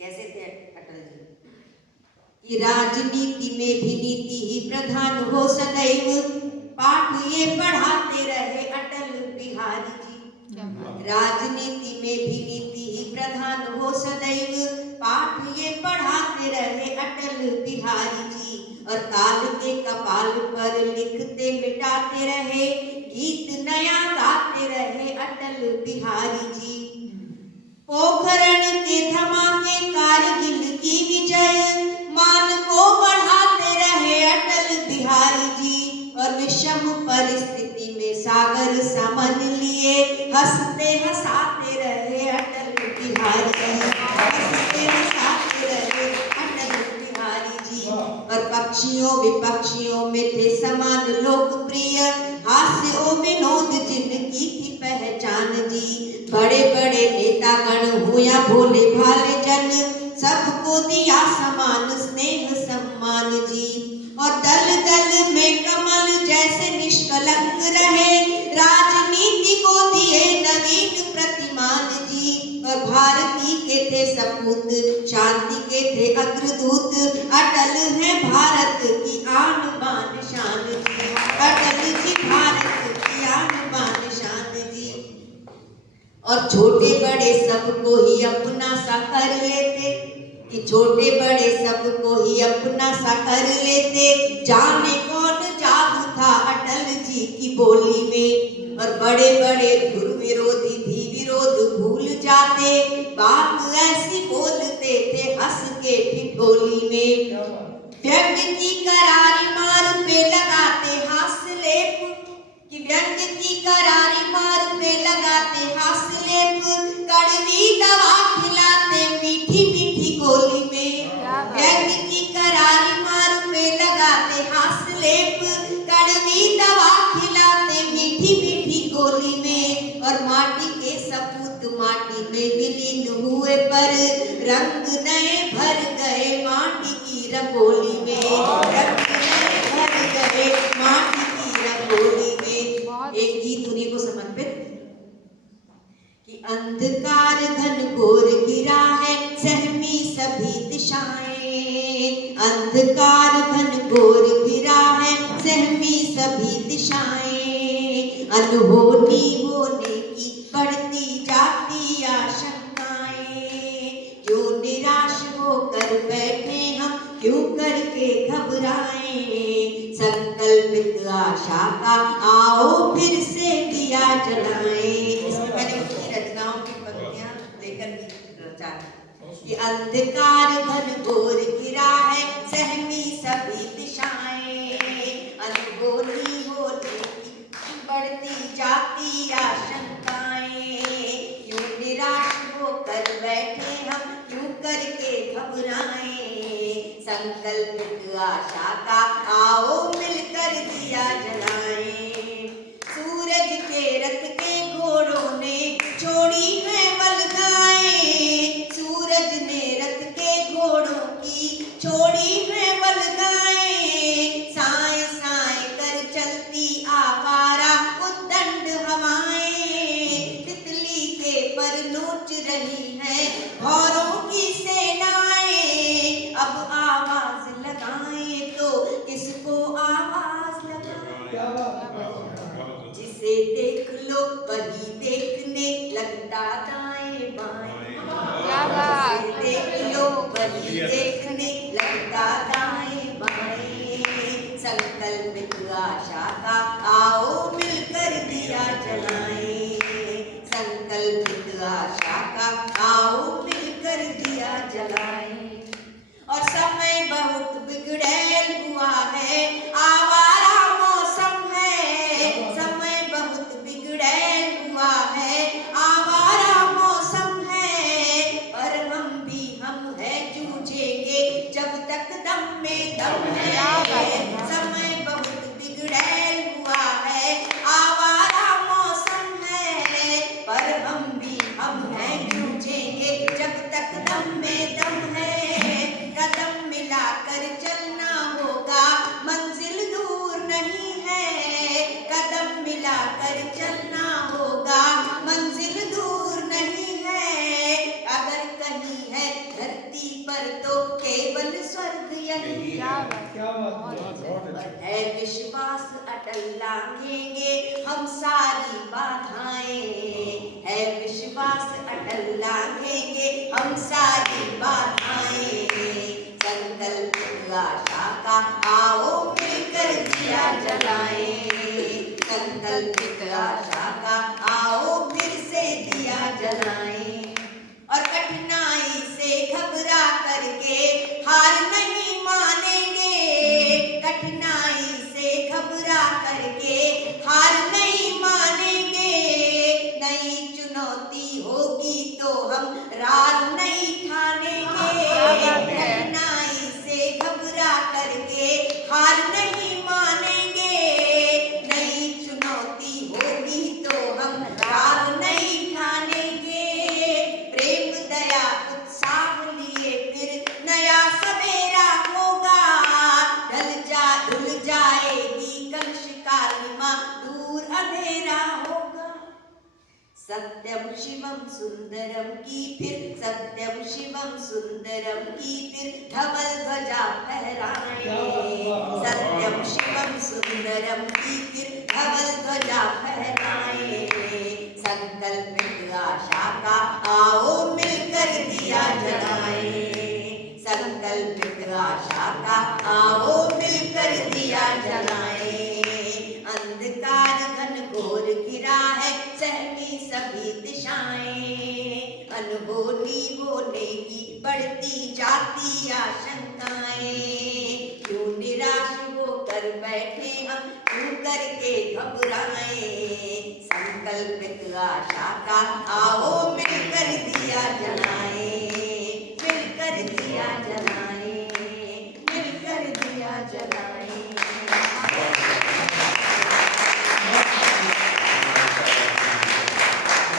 कैसे थे अटल जी कि राजनीति में भी नीति ही प्रधान हो सदैव, पाठ ये पढ़ाते रहे अटल बिहारी जी। राजनीति में भी नीति ही प्रधान हो सदैव, पाठ ये पढ़ाते रहे अटल बिहारी जी। और काल के कपाल पर लिखते मिटाते रहे, गीत नया गाते रहे अटल बिहारी जी। पोखरण के धमाके कारगिल की विजय, मान को बढ़ाते रहे अटल बिहारी जी। और विषम परिस्थिति में सागर समझ लिए, हंसते हंसाते रहे अटल बिहारी जी। हंसते हंसाते रहे अटल बिहारी जी। और पक्षियों विपक्षियों में थे समान लोकप्रिय, हास्य ओ विनोद जिनकी थी पहचान जी। बड़े बड़े नेता गण हो या भोले भाले जन, सबको दिया समान स्नेह सम्मान जी। और दल दल में कमल जैसे निष्कलंक रहे, राजनीति को दिए नवीन प्रतिमान जी। और भारती के थे सपूत, शांति के थे अग्रदूत, अटल है भारत की आन बान शान जी। अटल जी भारत की आन बान शान जी। और छोटे बड़े सबको ही अपना सा कर लेते, कि छोटे बड़े सबको ही अपना सा कर लेते, जाने कौन जादू था अटल जी की बोली में। और बड़े बड़े धुर विरोधी भी विरोध भूल जाते, बात ऐसी बोलते थे हंस के ठिठोली में। व्यंग की करारी मार पे लगाते हास्य लेप, कि व्यंग की करारी मार पे लगाते हास्य लेप, कड़वी दवा खिलाते मीठी मीठी गोली में। व्यंग की करारी मार पे लगाते हास्य लेप, कड़वी दवा खिलाते मीठी मीठी गोली में। और माटी के सपूत माटी में विलीन हुए, पर रंग नए भर गए माटी की रंगोली में। रंग नए भर गए माटी की रंगोली में। एक गीत उन्हीं को समर्पित कि अंधकार घन घोर गिरा है, सहमी सभी दिशाएं। अंधकार घन घोर गिरा है, सहमी सभी दिशाएं। अनहोनी होने की बढ़ती जाती आशंकाएं, क्यों निराश होकर बैठे हम, क्यों करके घबराएं। संकल्पित आशा का आओ फिर से दिया जलाएं। इसमें मैंने उसकी रचनाओं की पंक्तियां लेकर रचा कि अंधकार घन घोर गिरा है, सहमी सभी दिशाएं। अनहोनी होने की बढ़ती जाती आशंकाएं, क्यों निराश होकर बैठे हम, क्यों करके घबराएं। संकल्पित आशा का आओ मिलकर दिया जलाएं। सूरज के रथ के घोड़ों ने छोड़ी है वल्गाएं, सूरज ने रथ के घोड़ों की छोड़ी है वल्गाएं। साए साए कर चलती आवारा उद्दंड हवाएं, तितली के पर नोच रही है भौरों की सेनाएं। अब आवाज लगाएं तो किसको आवाज लगाएं, जिसे देख लो वही देखने लगता दाएं बाएं। जिसे देख लो वही देखने लगता दाएं बाएं। संकल्पित आशा का आओ मिलकर दिया जलाएं। संकल्पित आशा का आओ मिलकर दिया जलाएं। और समय बहुत बिगड़ैल हुआ है, आवारा मौसम है। समय बहुत बिगड़ैल हुआ है, आवारा मौसम है। पर हम भी हम है, जूझेंगे जब तक दम में दम है। समय बहुत बिगड़ैल हुआ है, आवारा मौसम है। पर हम भी हम है, जूझेंगे जब तक दम में दम है। कदम मिलाकर चलना होगा, मंजिल अमर तो केवल स्वर्ग यही। क्या बात और है विश्वास अटल लांघेंगे हम सारी बाधाएं, है विश्वास अटल लांघेंगे हम सारी बाधाएं। संकल्प आशा का आओ मिलकर दिया जलाएं, संकल्प आशा का आओ फिर से दिया जलाएं। और कठिनाई से घबरा करके हार नहीं मानेंगे, कठिनाई से घबरा करके हार नहीं मानेंगे। नई चुनौती होगी तो हम रार नहीं ठानेंगे, कठिनाई से घबरा करके हार नहीं मानेंगे। नई चुनौती होगी तो हम रार नहीं ठानेंगे। प्रेम दया उत्साह लिए फिर नया सवेरा होगा, धुल जाएगी कलुष कालिमा, दूर अंधेरा होगा। सत्यम शिवम सुंदरम की फिर, सत्यम शिवम सुंदरम की फिर धवल ध्वजा फहराएं, सत्यम शिवम सुंदरम की फिर धवल ध्वजा फहराएं। संकल्पित आशा का आओ मिलकर दिया जलाएं, संकल्पित आशा का आओ मिलकर दिया जलाएं। अंधकार घनघोर घिरा है सहमी सभी दिशाएं, अनहोनी होने की बढ़ती जाती आशंकाएं। क्यों निराश होकर बैठे हम, क्यों करके घबराएं। संकल्पित आशा का आओ मिलकर दिया जलाएं।